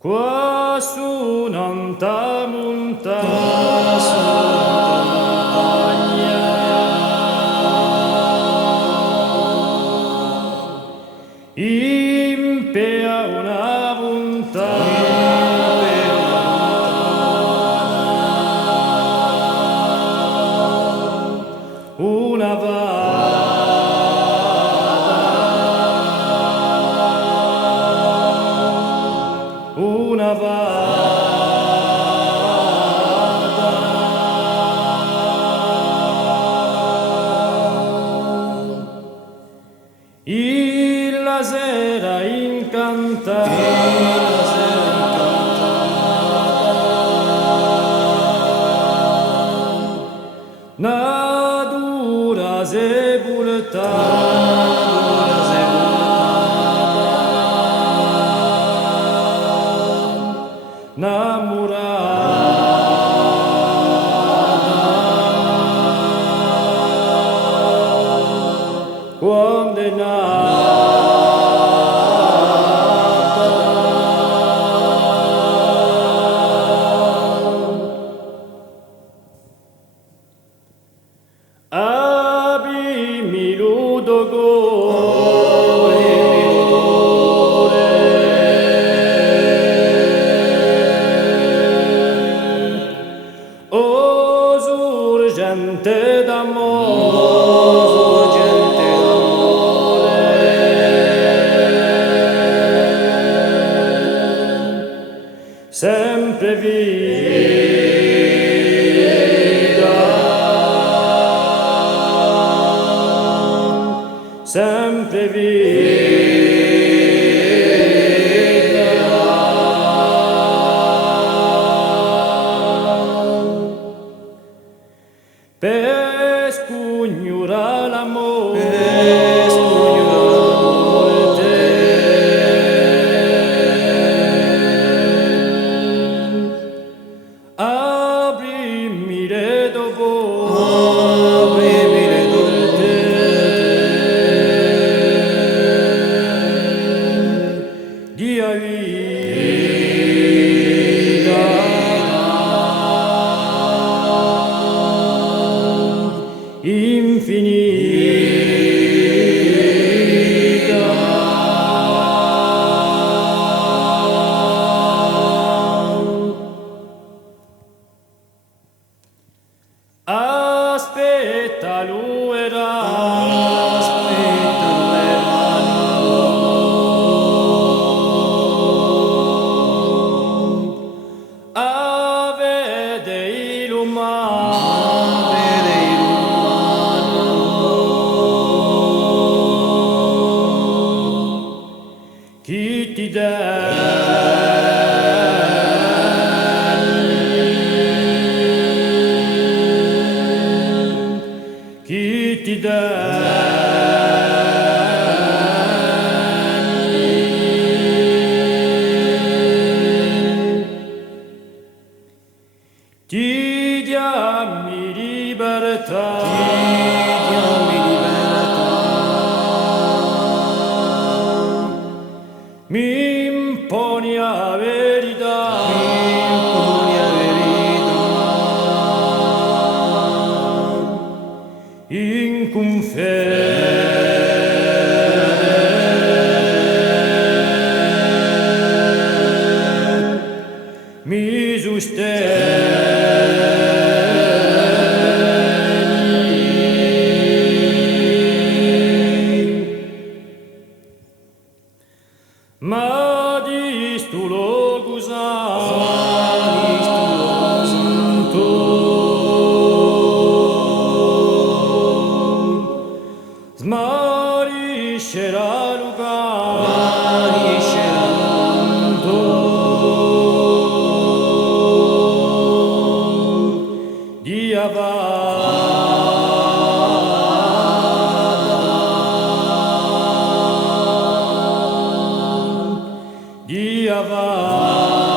Qua su un'alta montagna impea una montagna, una la sera incantata, una dura sepultata, innamorata, abimi l'udogore, o sorgente d'amore, sempre viva, sempre viva, per scugnura l'amore, aprimi le porte, dia vita infinita. Aspetta l'uerano, a vede ilumano, chi ti chi ti diammi libertà, mi imponi a verità, in confede mi sosteni, ma di stu loco santo smariscerà l'ucanto, dia vada, dia vada.